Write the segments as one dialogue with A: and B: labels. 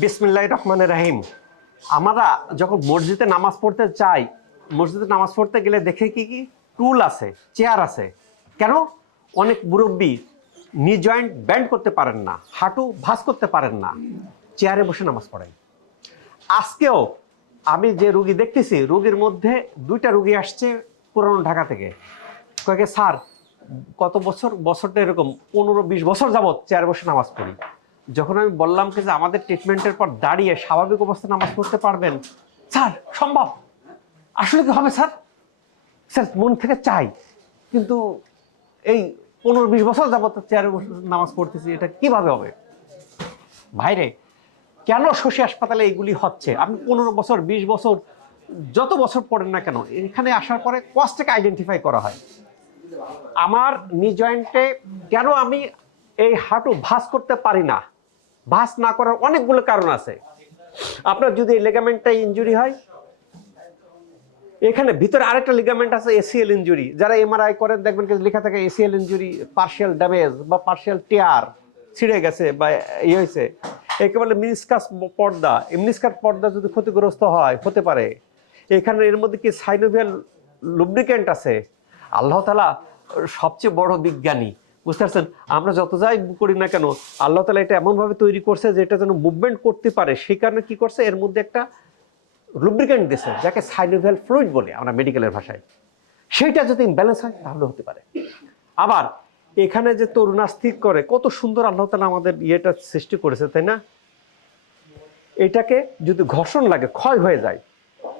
A: বিসমিল্লাহ রহমানের রাহিম। আমরা যখন মসজিদে নামাজ পড়তে চাই, মসজিদে নামাজ পড়তে গেলে দেখে কি কি? টুল আছে, চেয়ার আছে। কেন? অনেক মুরব্বী নি জয়েন্ট ব্যান্ড করতে পারেন না, হাঁটু ভাঁজ করতে পারেন না, চেয়ারে বসে নামাজ পড়েন। আজকেও আমি যে রুগী দেখতেছি, রুগীর মধ্যে দুইটা রুগী আসছে পুরানো ঢাকা থেকে। কয়েকে স্যার কত বছর, বছরটা এরকম, পনেরো, বিশ বছর যাবৎ চেয়ারে বসে নামাজ পড়ি। যখন আমি বললাম কি যে আমাদের ট্রিটমেন্টের পর দাঁড়িয়ে স্বাভাবিক অবস্থায় নামাজ পড়তে পারবেন, স্যার, সম্ভব? আসলে কি হবে, স্যার? স্যার, মন থেকে চাই, কিন্তু এই পনেরো বিশ বছর যাবত চেয়ারে বসে নামাজ পড়তেছি, এটা কীভাবে হবে? ভাইরে, কেন শশী হাসপাতালে এইগুলি হচ্ছে? আপনি পনেরো বছর, বিশ বছর, যত বছর পড়েন না কেন, এখানে আসার পরে কস্টটাকে আইডেন্টিফাই করা হয়। আমার নি জয়েন্টে কেন আমি এই হাঁটু ভাঁজ করতে পারি না? ভাঁজ না করার অনেকগুলো কারণ আছে। আপনার যদি এই লেগামেন্টটা ইনজুরি হয়, এখানে ভিতরে আরেকটা লিগামেন্ট আছে এসিএল ইনজুরি যারা এমআরআই করেন, দেখবেন কি লেখা থাকে এসিএল ইনজুরি পার্শিয়াল ড্যামেজ বা পার্শিয়াল টিয়ার ছিঁড়ে গেছে বা ইয়ে হয়েছে। একে বলে মিনিসকাস পর্দা মিনিসকাস পর্দা যদি ক্ষতিগ্রস্ত হয়, হতে পারে। এখানে এর মধ্যে কি সাইনোভিয়াল লুব্রিকেন্ট আছে? আল্লাহ তালা সবচেয়ে বড় বিজ্ঞানী। বুঝতে পারছেন? আমরা যত যাই করি না কেন, আল্লাহ তালা এটা এমনভাবে তৈরি করছে যে এটা যেন মুভমেন্ট করতে পারে। সেই কারণে কি করছে? এর মধ্যে একটা লুব্রিকেন্ট দিছে, যাকে সাইনোভিয়াল ফ্লুইড বলে আমরা মেডিকেলের ভাষায়। সেইটা যদি ইমব্যালেন্স হয়, তাহলে হতে পারে। আবার, এখানে যে তরুণাস্থিক করে, কত সুন্দর আল্লাহ তালা আমাদের ইয়েটা সৃষ্টি করেছে, তাই না? এটাকে যদি ঘর্ষণ লাগে, ক্ষয় হয়ে যায়,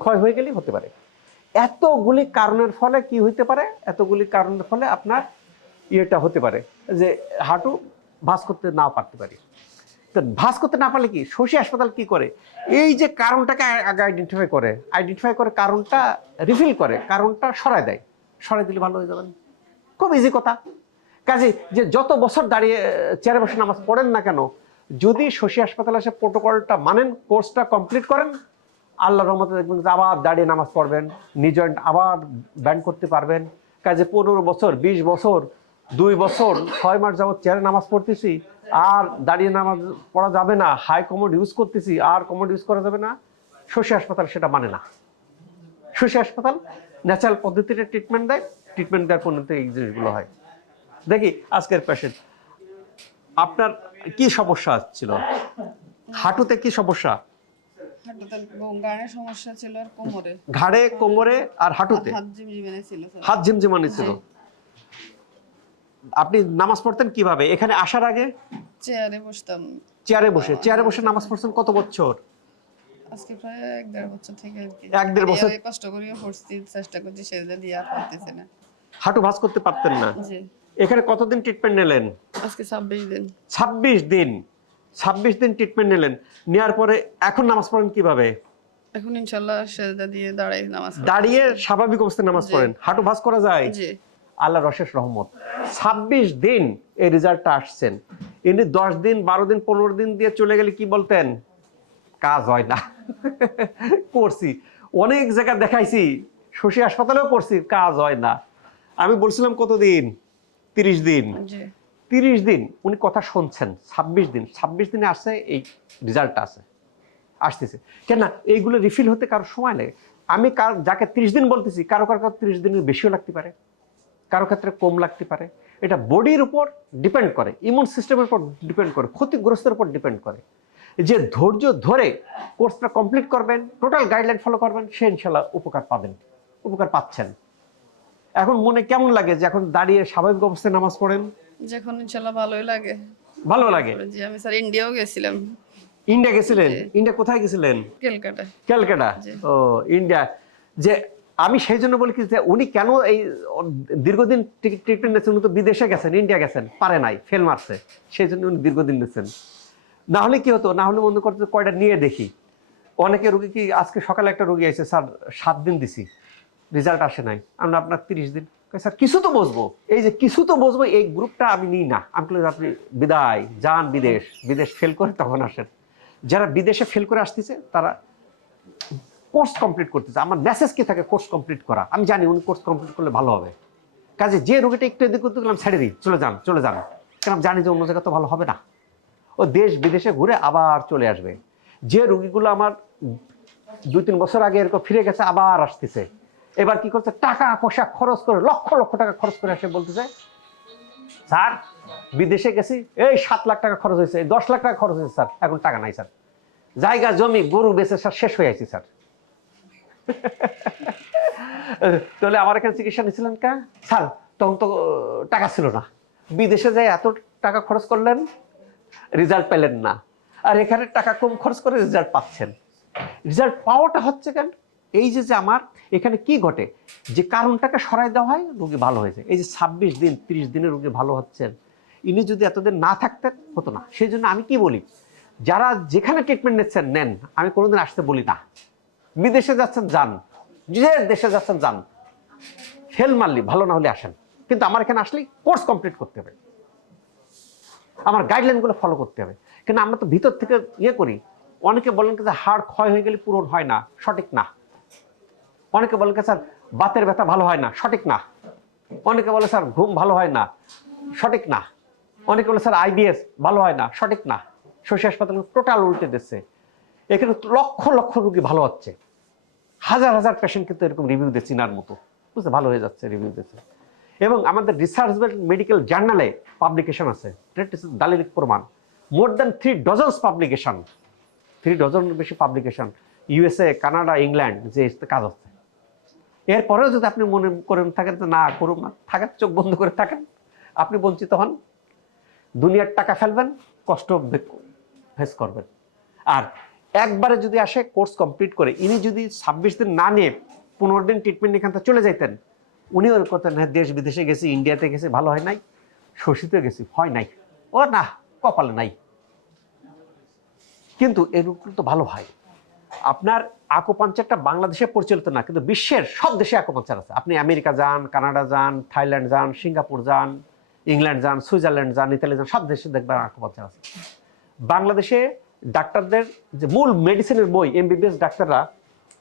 A: ক্ষয় হয়ে গেলেই হতে পারে। এতগুলি কারণের ফলে কি হইতে পারে? এতগুলি কারণের ফলে আপনার ইয়েটা হতে পারে, যে হাঁটু ভাঁজ করতে না পারতে পারি। তো ভাঁজ করতে না পারলে কি? শশী হাসপাতাল কি করে? এই যে কারণটাকে আগে আইডেন্টিফাই করে আইডেন্টিফাই করে কারণটা রিফিল করে, কারণটা সরায় দেয়। সরাই দিলে ভালো হয়ে যাবেন খুব ইজি কথা। কাজে যে যত বছর দাঁড়িয়ে, চেয়ারে বসে নামাজ পড়েন না কেন, যদি শশী হাসপাতালে এসে প্রোটোকলটা মানেন, কোর্সটা কমপ্লিট করেন আল্লাহ রহমতে দেখবেন যে আবার দাঁড়িয়ে নামাজ পড়বেন নিজ আবার ব্যান্ড করতে পারবেন। কাজে পনেরো বছর, বিশ বছর দুই বছর ছয় মাস যাবত চেয়ারে নামাজ পড়তেছি আর দাঁড়িয়ে নামাজ পড়া যাবে না হাই কমোড ইউজ করতেছি আর কমোড ইউজ করা যাবে না শশী হাসপাতাল সেটা মানে না। শশী হাসপাতাল ন্যাচারাল পদ্ধতিতে ট্রিটমেন্ট দেয় ট্রিটমেন্ট দেওয়ার পরিণতি এই জিনিসগুলো হয়। দেখি আজকের পেশেন্ট আপনার কি সমস্যা ছিল? হাঁটুতে কি সমস্যা? ঘাড়ে কোমরে। আর হাঁটুতে?
B: হাত ঝিমঝিমানি ছিল স্যার।
A: হাত ঝিমঝিমানি ছিল
B: হ্যাঁ।
A: আপনি নামাজ পড়তেন কীভাবে? এখানে আসার আগে?
B: চেয়ারে বসতাম।
A: চেয়ারে বসে। চেয়ারে বসে নামাজ পড়ছেন কত বছর?
B: আজকে প্রায় এক দেড় বছর থেকে আর কি।
A: এক দেড় বছর?
B: কষ্ট করিও পড়ছি চেষ্টা করছি সেটা দিয়ে আর পারতেছে না।
A: হাঁটু ভাঁজ করতে পারতেন না?
B: জি।
A: এখানে কতদিন ট্রিটমেন্ট নিলেন?
B: আজকে ছাব্বিশ দিন।
A: ছাব্বিশ দিন। ছাব্বিশ দিন ট্রিটমেন্ট নিলেন। নেওয়ার পরে এখন নামাজ পড়েন কীভাবে?
B: এখন ইনশাল্লাহ সেটা দিয়ে দাঁড়াই নামাজ
A: দাঁড়িয়ে স্বাভাবিক অবস্থায় নামাজ পড়েন। হাঁটু ভাঁজ করা যায়?
B: জি।
A: আল্লাহ রশেষ রহমত। ছাব্বিশ দিন এই রেজাল্টটা আসছেন। ইনি দশ দিন বারো দিন পনেরো দিন দিয়ে চলে গেলে কি বলতেন? কাজ হয় না। করছি অনেক জায়গা দেখাইছি শশী হাসপাতালেও করছি কাজ হয় না। আমি বলছিলাম কতদিন তিরিশ দিন। তিরিশ দিন উনি কথা শুনছেন ছাব্বিশ দিন। ছাব্বিশ দিনে আসছে এই রেজাল্টটা আছে। আসতেছে। কেন না এইগুলো রিফিল হতে কারও সময় লাগে আমি কার যাকে তিরিশ দিন বলতেছি কারও কারও তিরিশ দিনের বেশিও লাগতে পারে। কারও ক্ষেত্রে কম লাগতে পারে। এটা বডির উপর ডিপেন্ড করে ইমিউন সিস্টেমের উপর ডিপেন্ড করে ক্ষতিগ্রস্তের উপর ডিপেন্ড করে। যে ধৈর্য ধরে কোর্সটা কমপ্লিট করবেন টোটাল গাইডলাইন ফলো করবেন সে ইনশাল্লাহ উপকার পাবেন উপকার পাচ্ছেন। এখন মনে কেমন লাগে যে এখন দাঁড়িয়ে স্বাভাবিক অবস্থায় নামাজ পড়েন?
B: যখন ইনশাল্লাহ ভালোই লাগে।
A: ভালো লাগে?
B: জি আমি স্যার ইন্ডিয়াও গেছিলাম।
A: ইন্ডিয়া গেছিলেন? ইন্ডিয়া কোথায় গেছিলেন?
B: ক্যালকাটা
A: ক্যালকাটা ও ইন্ডিয়া যে আমি সেই জন্য বলি কি যে উনি কেন এই দীর্ঘদিন ট্রিটমেন্ট নিয়েছেন, উনি তো বিদেশে গেছেন ইন্ডিয়া গেছেন, পারে নাই ফেল মারছে। সেই জন্য উনি দীর্ঘদিন নিয়েছেন। না হলে কি হতো, না হলে মনে করতে কয়টা নিয়ে দেখি। অনেকে রুগী কি, আজকে সকালে একটা রুগী আছে স্যার, সাত দিন দিছি রেজাল্ট আসে নাই। আমরা আপনার তিরিশ দিন স্যার, কিছু তো বসবো এই যে কিছু তো বসবো এই গ্রুপটা আমি নিই না। আমি আপনি বিদায়, যান বিদেশ বিদেশ ফেল করে তখন আসেন। যারা বিদেশে ফেল করে আসতেছে, তারা কোর্স কমপ্লিট করতেছে। আমার মেসেজ কি থাকে কোর্স কমপ্লিট করা? আমি জানি উনি কোর্স কমপ্লিট করলে ভালো হবে। কাজে যে রোগীটা একটু এদিক করতে গেলাম ছেড়ে দিই। চলে যান চলে যান। কারণ জানি যে অন্য জায়গা তো ভালো হবে না। ও দেশ বিদেশে ঘুরে আবার চলে আসবে। যে রুগীগুলো আমার দুই তিন বছর আগে এরকম ফিরে গেছে, আবার আসতেছে। এবার কি করছে? টাকা পয়সা খরচ করে, লক্ষ লক্ষ টাকা খরচ করে আসে বলতেছে, স্যার, বিদেশে গেছি। এই সাত লাখ টাকা খরচ হয়েছে দশ লাখ টাকা খরচ হয়েছে, স্যার। এখন টাকা নাই, স্যার। জায়গা, জমি, গরু বেচে, স্যার, শেষ হয়ে আছি, স্যার। তাহলে আমার এখানে চিকিৎসা নিয়েছিলেন কা? স্যার, তখন তো টাকা ছিল না। বিদেশে যাই এত টাকা খরচ করলেন রেজাল্ট পেলেন না। আর এখানে টাকা কম খরচ করে রেজাল্ট পাচ্ছেন। রেজাল্ট পাওয়াটা হচ্ছে কেন? এই যে যে আমার এখানে কি ঘটে? যে কারণটাকে সরাই দেওয়া হয়, রুগী ভালো হয়েছে এই যে ছাব্বিশ দিন, তিরিশ দিনে রুগী ভালো হচ্ছেন। ইনি যদি এতদিন না থাকতেন, হতো না। সেই জন্য আমি কি বলি? যারা যেখানে ট্রিটমেন্ট নিচ্ছেন, নেন। আমি কোনোদিন আসতে বলি না। বিদেশে যাচ্ছেন, যান। যে দেশে যাচ্ছেন, যান। ফেল মারলি, ভালো না হলে আসেন। কিন্তু আমার এখানে আসলেই কোর্স কমপ্লিট করতে হবে। আমার গাইডলাইনগুলো ফলো করতে হবে। কিন্তু আমরা তো ভিতর থেকে ইয়ে করি। অনেকে বলেন যে, হাড় ক্ষয় হয়ে গেলে পূরণ হয় না। সঠিক না। অনেকে বলেন স্যার, বাতের ব্যথা ভালো হয় না। সঠিক না। অনেকে বলে, স্যার, ঘুম ভালো হয় না। সঠিক না। অনেকে বলে, স্যার আইবিএস ভালো হয় না। সঠিক না। শশী হাসপাতাল টোটাল উল্টে দিচ্ছে। এখানে লক্ষ লক্ষ রুগী ভালো হচ্ছে। হাজার হাজার পেশেন্ট কিন্তু এরকম রিভিউ দিচ্ছে চিনার মতো। বুঝতে ভালো হয়ে যাচ্ছে রিভিউ দিচ্ছে এবং আমাদের রিসার্চ মেডিকেল জার্নালে পাবলিকেশন আছে। দালিলিক প্রমাণ। More than three dozens publication three ডজনের বেশি পাবলিকেশন ইউএসএ কানাডা ইংল্যান্ড যে কাজ হচ্ছে। এরপরেও যদি আপনি মনে করেন, থাকেন যে না করুন না, থাকেন, চোখ বন্ধ করে থাকেন, আপনি বঞ্চিত হন। দুনিয়ার টাকা ফেলবেন, কষ্ট ফেস করবেন। আর একবারে যদি আসে কোর্স কমপ্লিট করে, ইনি যদি ছাব্বিশ দিন না নিয়ে পনেরো দিন ট্রিটমেন্ট এখান থেকে চলে যাইতেন, উনিও করতেন হ্যাঁ দেশ বিদেশে গেছি, ইন্ডিয়াতে গেছি, ভালো হয় নাই শশীতে গেছি, হয় নাই। ও না, কপালে নাই। কিন্তু এরকম তো ভালো হয়। আপনার আকোপাঞ্চারটা বাংলাদেশে পরিচালিত না, কিন্তু বিশ্বের সব দেশে আকোপাঞ্চার আছে। আপনি আমেরিকা যান, কানাডা যান, থাইল্যান্ড যান, সিঙ্গাপুর যান, ইংল্যান্ড যান, সুইজারল্যান্ড যান, ইতালি যান, সব দেশে দেখবেন আকোপাঞ্চার আছে। বাংলাদেশে ডাক্তারদের যে মূল মেডিসিনের বই এমবিবিএস ডাক্তাররা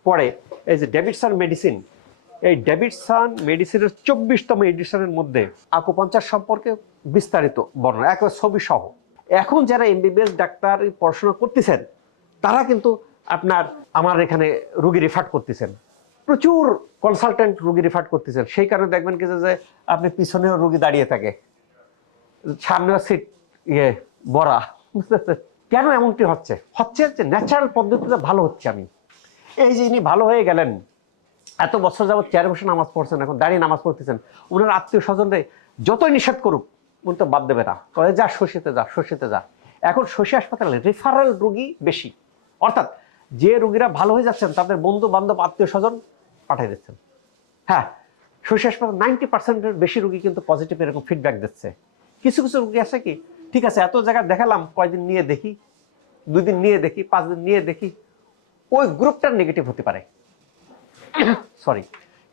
A: পড়ে, এই যে ডেভিডসন মেডিসিন এই ডেভিডসন মেডিসিনের চব্বিশতম এডিশনের মধ্যে আকুপঞ্চার সম্পর্কে বিস্তারিত বর্ণনা, একেবারে ছবি সহ এখন যারা এমবিবিএস ডাক্তার পড়াশোনা করতেছেন, তারা কিন্তু আপনার, আমার এখানে রুগী রেফার করতেছেন। প্রচুর কনসালটেন্ট রুগী রেফার করতেছেন। সেই কারণে দেখবেন কি যে আপনি পিছনেও রুগী দাঁড়িয়ে থাকে। সামনেও সিট ইয়ে বড়া। কেন এমনটি হচ্ছে? হচ্ছে যে ন্যাচারাল পদ্ধতিতে ভালো হচ্ছে আমি। এই যে ইনি ভালো হয়ে গেলেন, এত বছর যাবত চেয়ারে বসে নামাজ পড়ছেন, এখন দাঁড়িয়ে নামাজ পড়তেছেন ওনার আত্মীয় স্বজনরে যতই নিষেধ করুক, উনি তো বাদ দেবে না। কয়ে, যা, শশীতে যা শশীতে যা। এখন শশী হাসপাতালে রেফারেল রুগী বেশি। অর্থাৎ যে রুগীরা ভালো হয়ে যাচ্ছেন, তাদের বন্ধু বান্ধব আত্মীয় স্বজন পাঠিয়ে দিচ্ছেন। হ্যাঁ শশী হাসপাতাল নাইনটি পার্সেন্টের বেশি রুগী কিন্তু পজিটিভ এরকম ফিডব্যাক দিচ্ছে। কিছু কিছু রুগী আছে কি ঠিক আছে, এত জায়গা দেখালাম, কয়দিন নিয়ে দেখি দুই দিন নিয়ে দেখি, পাঁচ দিন নিয়ে দেখি, ওই গ্রুপটার নেগেটিভ হতে পারে। সরি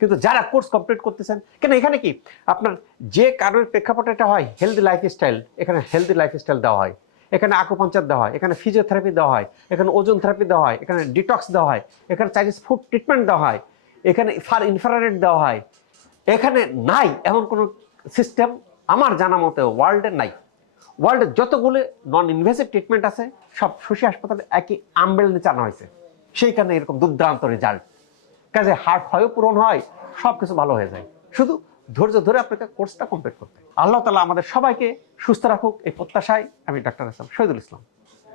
A: কিন্তু যারা কোর্স কমপ্লিট করতেছেন, কেন এখানে কি? আপনার যে কারোর প্রেক্ষাপটে এটা হয় হেলদি লাইফস্টাইল এখানে হেলদি লাইফস্টাইল দেওয়া হয়, এখানে আকুপাঞ্চার দেওয়া হয়, এখানে ফিজিওথেরাপি দেওয়া হয়, এখানে ওজন থেরাপি দেওয়া হয়, এখানে ডিটক্স দেওয়া হয়, এখানে চাইনিজ ফুড ট্রিটমেন্ট দেওয়া হয়, এখানে ফার ইনফ্রারেড দেওয়া হয়। এখানে নাই এমন কোনো সিস্টেম আমার জানা মতে ওয়ার্ল্ডে নাই। ওয়ার্ল্ডের যতগুলো নন ইনভেসিভ ট্রিটমেন্ট আছে, সব শশী হাসপাতালে একই আম্বেল আনা হয়েছে। সেই কারণে এরকম দুর্দান্ত রেজাল্ট কাজে হার্ট ক্ষয়ও পূরণ হয় সব কিছু ভালো হয়ে যায়। শুধু ধৈর্য ধরে আপনাকে কোর্সটা কমপ্লিট করতে। আল্লাহ তালা আমাদের সবাইকে সুস্থ রাখুক, এই প্রত্যাশায় আমি ডাক্তার আসলাম শহীদুল ইসলাম।